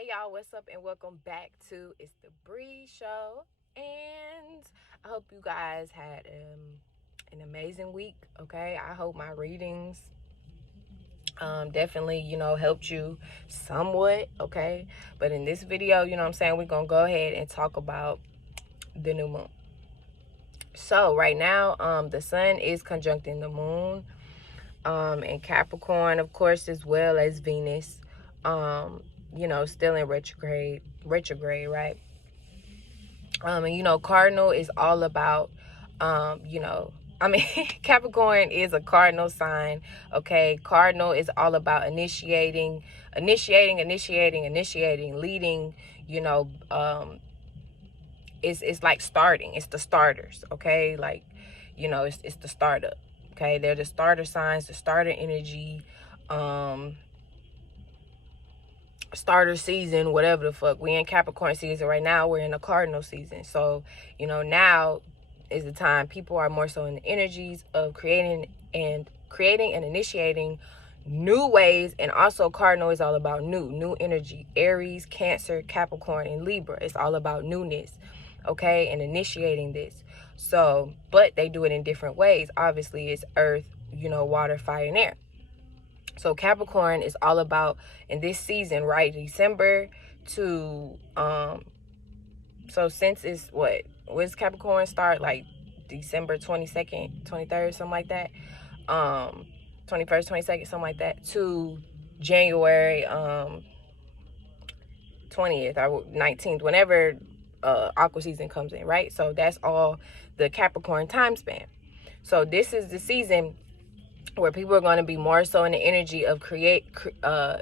Hey y'all, what's up and welcome back to It's the Bree Show. And I hope you guys had an amazing week. Okay, I hope my readings definitely helped you somewhat. Okay, but in this video, we're gonna go ahead and talk about the new moon. So right now, the sun is conjuncting the moon in Capricorn, of course, as well as Venus, still in retrograde, right? And cardinal is all about, Capricorn is a cardinal sign. Okay, cardinal is all about initiating, leading. It's like starting. It's the starters. Okay, like, it's the startup. Okay, they're the starter signs, the starter energy, starter season, whatever the fuck. We in Capricorn season right now. We're in a cardinal season. So, now is the time people are more so in the energies of creating and initiating new ways. And also cardinal is all about new energy. Aries, Cancer, Capricorn, and Libra. It's all about newness. Okay, and initiating this. So, but they do it in different ways. Obviously, it's earth, water, fire, and air. So Capricorn is all about, in this season, right, December to so since it's when's Capricorn start, like December 22nd, 23rd, something like that, 21st, 22nd, something like that, to January 20th or 19th, whenever aqua season comes in, right? So that's all the Capricorn time span. So this is the season where people are going to be more so in the energy of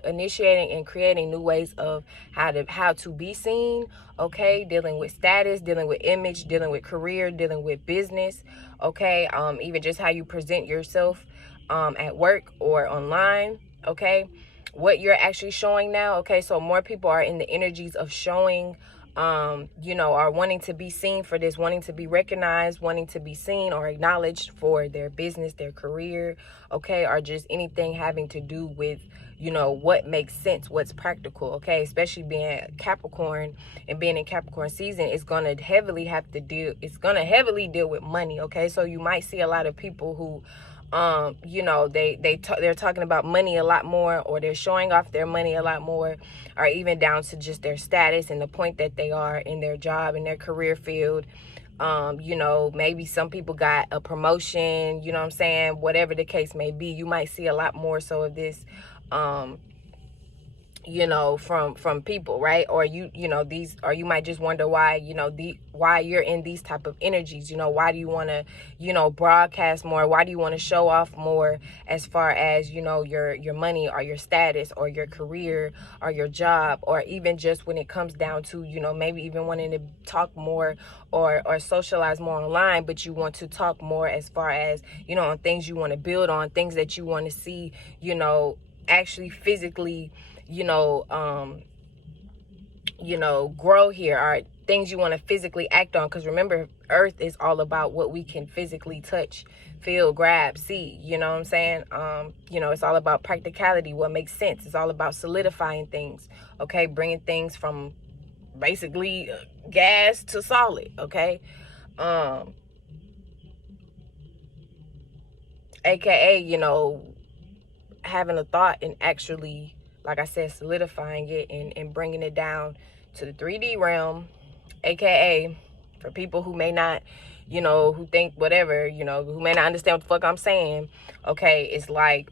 initiating and creating new ways of how to be seen. Okay, dealing with status, dealing with image, dealing with career, dealing with business. Okay, even just how you present yourself at work or online. Okay, what you're actually showing now. Okay, so more people are in the energies of showing, are wanting to be seen for this, wanting to be recognized, wanting to be seen or acknowledged for their business, their career, okay, or just anything having to do with, what makes sense, what's practical, okay, especially being Capricorn and being in Capricorn season, it's going to heavily deal with money, okay, so you might see a lot of people who they're talking about money a lot more, or they're showing off their money a lot more, or even down to just their status and the point that they are in their job, in their career field. Maybe some people got a promotion, whatever the case may be. You might see a lot more so of this from people, right? Or you might just wonder why, why you're in these type of energies. Why do you want to, broadcast more? Why do you want to show off more as far as, your money or your status or your career or your job, or even just when it comes down to, maybe even wanting to talk more or socialize more online, but you want to talk more as far as, on things you want to build on, things that you want to see, actually physically, grow here, or things you want to physically act on. Because remember, earth is all about what we can physically touch, feel, grab, see, it's all about practicality, what makes sense. It's all about solidifying things, okay, bringing things from basically gas to solid, okay, aka having a thought and actually, like I said, solidifying it and bringing it down to the 3D realm, aka for people who may not, who think whatever, who may not understand what the fuck I'm saying, okay, it's like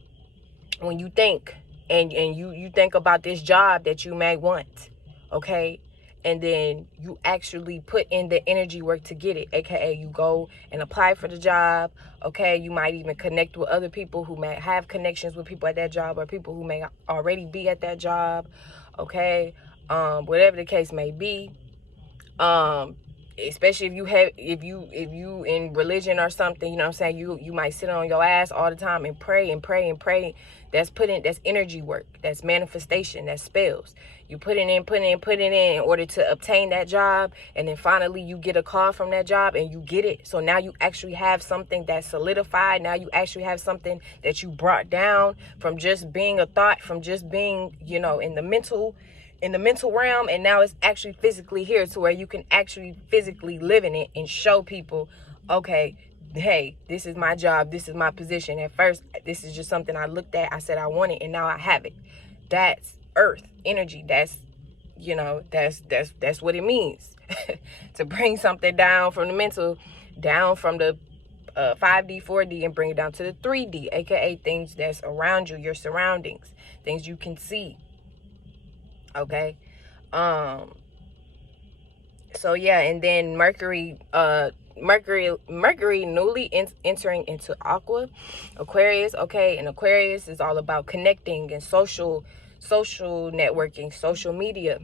when you think and you think about this job that you may want, okay, and then you actually put in the energy work to get it, aka you go and apply for the job, okay, you might even connect with other people who may have connections with people at that job, or people who may already be at that job, okay, whatever the case may be, especially if you in religion or something, you might sit on your ass all the time and pray and pray and pray. That's energy work, that's manifestation, that's spells. You put it in order to obtain that job, and then finally you get a call from that job and you get it. So now you actually have something that's solidified. Now you actually have something that you brought down from just being a thought, from just being, in the mental, in the mental realm, and now it's actually physically here to where you can actually physically live in it and show people, okay, hey, this is my job, this is my position. At first, this is just something I looked at, I said I want it, and now I have it. That's earth energy. That's, you know, that's what it means to bring something down from the mental, down from the 5D, 4D, and bring it down to the 3D, aka things that's around you, your surroundings, things you can see. Okay. So yeah, and then Mercury newly entering into Aquarius. Okay, and Aquarius is all about connecting and social networking, social media,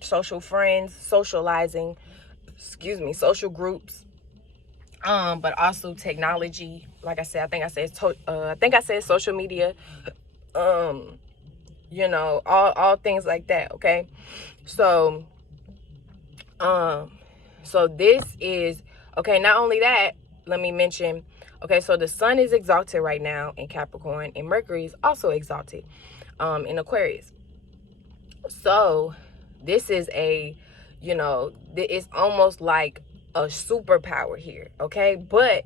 social friends, socializing, social groups, but also technology. Like I said, I think I said social media, you know, all things like that. Okay, so this is, okay, not only that, let me mention, okay, so the sun is exalted right now in Capricorn, and Mercury is also exalted in Aquarius. So this is a, you know, it's almost like a superpower here. Okay, but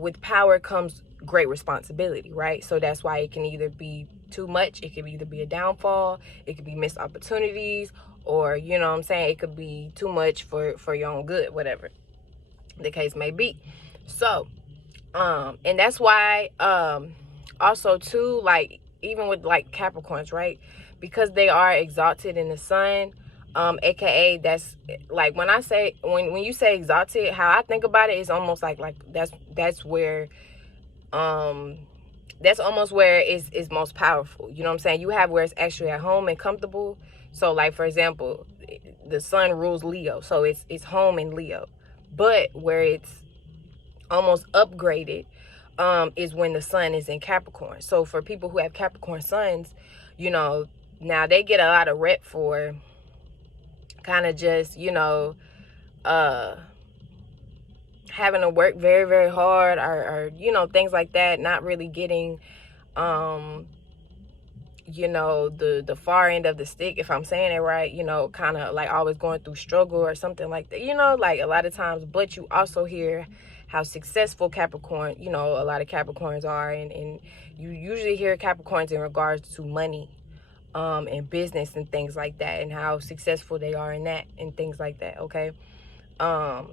with power comes great responsibility, right? So that's why it can either be too much, it could either be a downfall, it could be missed opportunities, or, you know what I'm saying, it could be too much for your own good, whatever the case may be. So and that's why also too, like, even with like Capricorns, right, because they are exalted in the sun, aka that's like, when I say, when you say exalted, how I think about it is almost like that's where that's almost where it's most powerful. You know what I'm saying? You have where it's actually at home and comfortable. So like, for example, the sun rules Leo, so it's home in Leo. But where it's almost upgraded is when the sun is in Capricorn. So for people who have Capricorn suns, you know, now they get a lot of rep for kind of just, you know, having to work very, very hard, or you know, things like that, not really getting you know, the far end of the stick, if I'm saying it right, you know, kind of like always going through struggle or something like that, you know, like a lot of times. But you also hear how successful Capricorn, you know, a lot of Capricorns are, and you usually hear Capricorns in regards to money and business and things like that, and how successful they are in that and things like that. Okay, and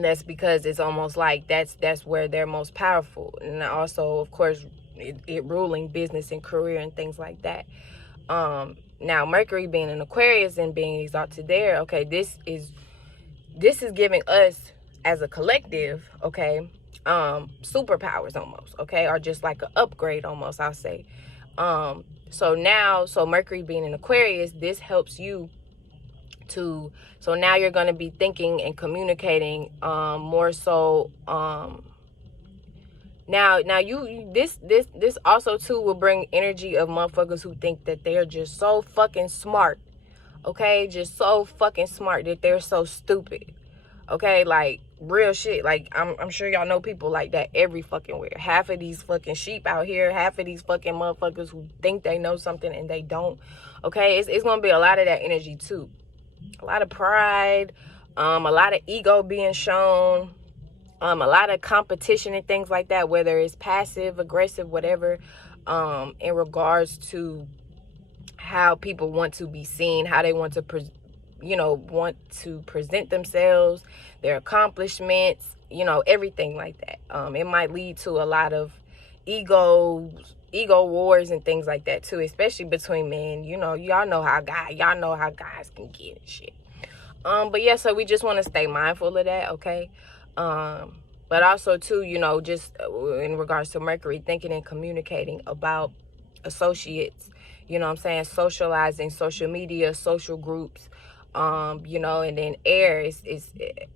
that's because it's almost like that's where they're most powerful. And also, of course, it ruling business and career and things like that. Now Mercury being in Aquarius and being exalted there, okay, this is giving us as a collective, okay, superpowers almost, okay, or just like an upgrade almost, I'll say. So Mercury being in Aquarius, this helps you to, so now you're going to be thinking and communicating more so. Now you this also too will bring energy of motherfuckers who think that they're just so fucking smart, okay, just so fucking smart that they're so stupid, okay, like real shit. Like I'm sure y'all know people like that every fucking where. Half of these fucking sheep out here, half of these fucking motherfuckers who think they know something and they don't. Okay, it's gonna be a lot of that energy too, a lot of pride, a lot of ego being shown, a lot of competition and things like that, whether it's passive, aggressive, whatever, in regards to how people want to be seen, how they want to want to present themselves, their accomplishments, you know, everything like that. It might lead to a lot of ego wars and things like that too, especially between men. You know, y'all know how guys can get and shit. But yeah, so we just want to stay mindful of that, okay? But also too, you know, just in regards to Mercury, thinking and communicating about associates, you know what I'm saying, socializing, social media, social groups, you know. And then air is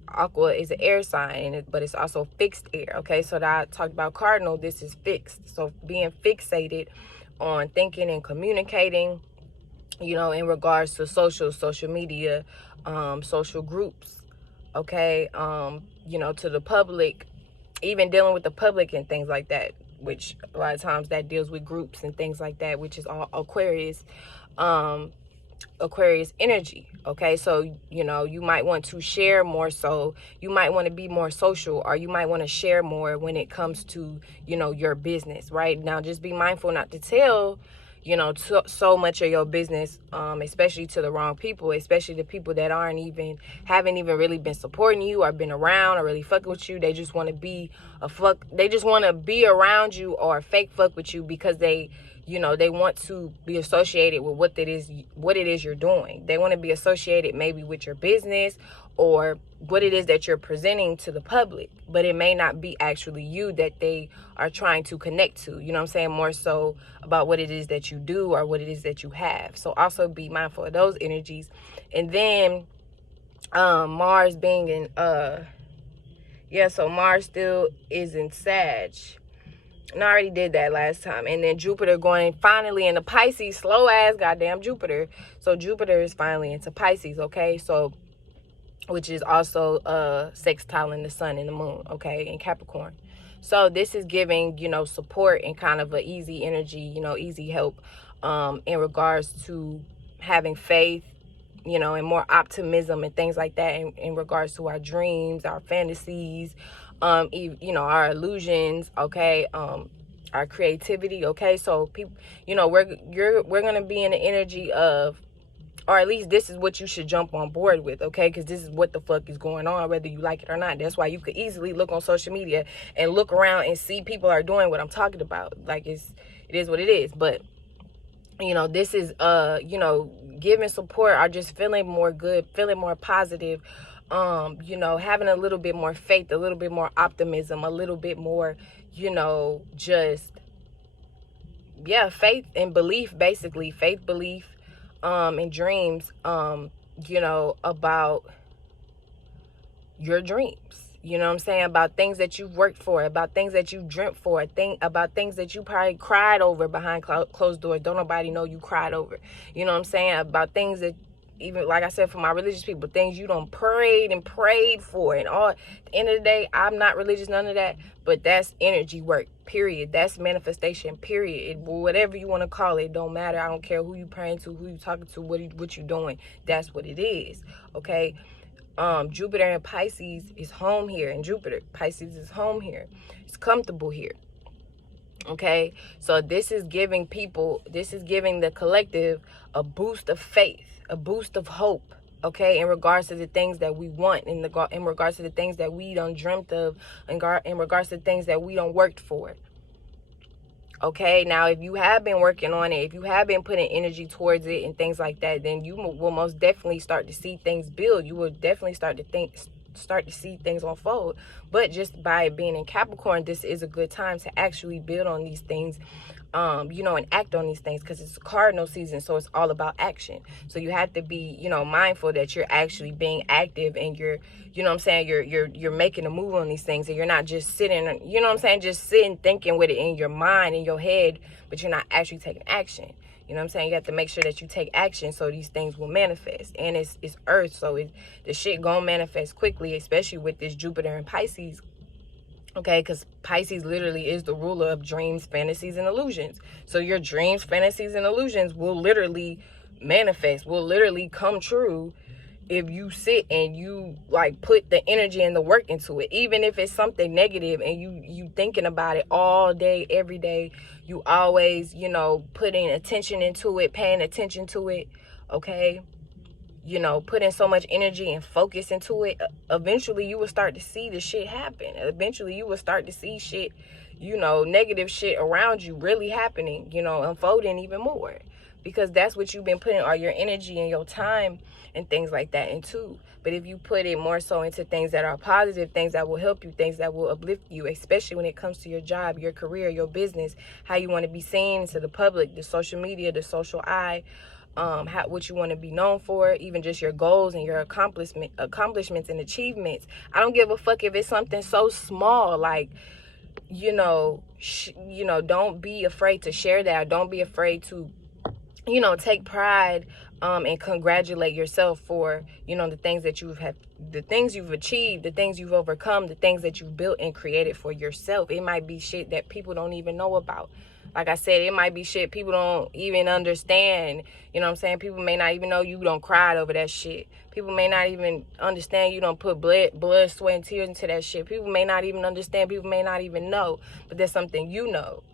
Aqua is an air sign, but it's also fixed air, okay? So that I talked about cardinal, this is fixed. So being fixated on thinking and communicating, you know, in regards to social media, social groups, okay, you know, to the public, even dealing with the public and things like that, which a lot of times that deals with groups and things like that, which is all Aquarius energy. Okay, so you might want to share more, so you might want to be more social, or you might want to share more when it comes to your business. Right now, just be mindful not to tell so much of your business, especially to the wrong people, especially the people that haven't even really been supporting you or been around or really fucking with you. They just want to be around you or fake fuck with you because they want to be associated with what it is you're doing. They want to be associated maybe with your business or what it is that you're presenting to the public, but it may not be actually you that they are trying to connect to. You know what I'm saying? More so about what it is that you do or what it is that you have. So also be mindful of those energies. And then Mars being in so Mars still is in Sag. And I already did that last time. And then Jupiter going finally into Pisces. Slow ass goddamn Jupiter. So Jupiter is finally into Pisces, okay? So, which is also sextiling the sun and the moon, okay, in Capricorn. So this is giving, support and kind of an easy energy, easy help in regards to having faith, and more optimism and things like that in regards to our dreams, our fantasies, our illusions, okay, our creativity, okay. So people, we're gonna be in the energy of, or at least this is what you should jump on board with, okay? Because this is what the fuck is going on, whether you like it or not. That's why you could easily look on social media and look around and see people are doing what I'm talking about. Like it is what it is. But this is giving support or just feeling more good, feeling more positive, having a little bit more faith, a little bit more optimism, a little bit more, just faith and belief, basically faith, belief, and dreams, about your dreams. You know what I'm saying? About things that you've worked for, about things that you dreamt for, about things that you probably cried over behind closed doors. Don't nobody know you cried over. You know what I'm saying? About things that, even like I said, for my religious people, things you done prayed and prayed for. And all, at the end of the day, I'm not religious, none of that. But that's energy work, period. That's manifestation, period. Whatever you want to call it, don't matter. I don't care who you praying to, who you talking to, what you doing. That's what it is, okay? Jupiter and Pisces is home here. And Jupiter, Pisces is home here. It's comfortable here. Okay, so this is giving the collective a boost of faith, a boost of hope, okay, in regards to the things that we want, in regards to the things that we done dreamt of, in regards to things that we done worked for. Okay, now if you have been working on it, if you have been putting energy towards it and things like that, then you will most definitely start to see things build. You will definitely start to see things unfold. But just by it being in Capricorn, this is a good time to actually build on these things, and act on these things, because it's cardinal season, so it's all about action. So you have to be, mindful that you're actually being active, and you're making a move on these things, and you're not just sitting, just sitting thinking with it in your mind, in your head, but you're not actually taking action. You know what I'm saying? You have to make sure that you take action so these things will manifest. And it's Earth, so the shit gonna manifest quickly, especially with this Jupiter and Pisces. Okay, because Pisces literally is the ruler of dreams, fantasies, and illusions. So your dreams, fantasies, and illusions will literally manifest, will literally come true if you sit and you put the energy and the work into it. Even if it's something negative and you thinking about it all day, every day, you always, putting attention into it, paying attention to it, okay? Putting so much energy and focus into it, eventually you will start to see the shit happen. Eventually you will start to see shit, negative shit around you really happening, unfolding even more. Because that's what you've been putting all your energy and your time and things like that into. But if you put it more so into things that are positive, things that will help you, things that will uplift you, especially when it comes to your job, your career, your business, how you want to be seen to the public, the social media, the social eye, what you want to be known for, even just your goals and your accomplishments and achievements. I don't give a fuck if it's something so small, don't be afraid to share that. Don't be afraid to you know, take pride and congratulate yourself for, you know, the things that you've had, the things you've achieved, the things you've overcome, the things that you've built and created for yourself. It might be shit that people don't even know about. Like I said, it might be shit people don't even understand. You know what I'm saying? People may not even know you don't cry over that shit. People may not even understand you don't put blood, sweat, and tears into that shit. People may not even understand. People may not even know. But there's something you know.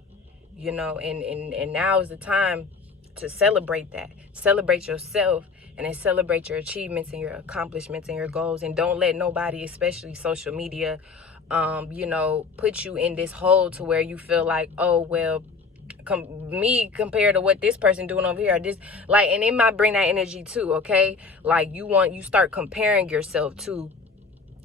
You know, and now is the time to celebrate that. Celebrate yourself, and then celebrate your achievements and your accomplishments and your goals. And don't let nobody, especially social media, you know, put you in this hole to where you feel like, oh, well, me compared to what this person doing over here, or this, like, and it might bring that energy too, okay? Like, you start comparing yourself to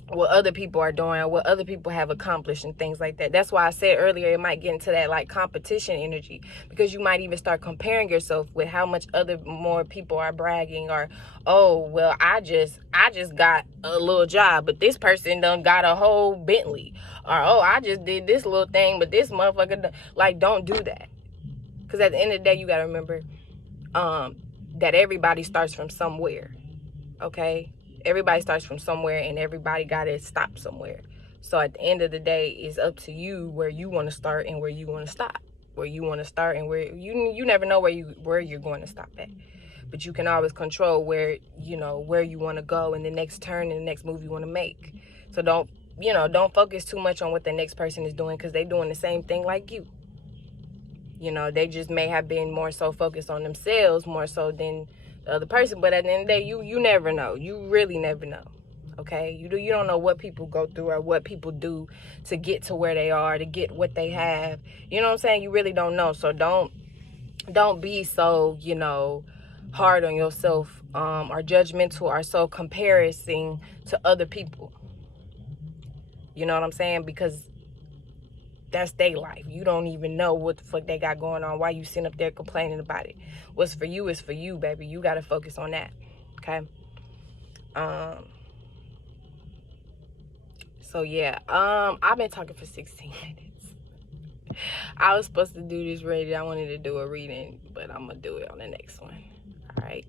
what other people are doing, what other people have accomplished and things like that. That's why I said earlier it might get into that like competition energy, because you might even start comparing yourself with how much more people are bragging, or, oh, well, I just got a little job, but this person done got a whole Bentley, or, oh, I just did this little thing, but this motherfucker, like, don't do that. Because at the end of the day, you got to remember that everybody starts from somewhere, okay? Everybody starts from somewhere, and everybody got to stop somewhere. So at the end of the day, it's up to you where you want to start and where you want to stop. Where you want to start and where you never know where you're going to stop at. But you can always control where, you know, where you want to go in the next turn and the next move you want to make. So don't focus too much on what the next person is doing, because they're doing the same thing like you. You know, they just may have been more so focused on themselves more so than the other person. But at the end of the day, you never know. You really never know. Okay? You don't know what people go through or what people do to get to where they are, to get what they have. You know what I'm saying? You really don't know. So don't be so, you know, hard on yourself or judgmental or so comparing to other people. You know what I'm saying? Because that's their life. You don't even know what the fuck they got going on. Why you sitting up there complaining about it? What's for you is for you, baby. You got to focus on that. Okay? So, yeah. I've been talking for 16 minutes. I was supposed to do this reading. I wanted to do a reading, but I'm going to do it on the next one. All right?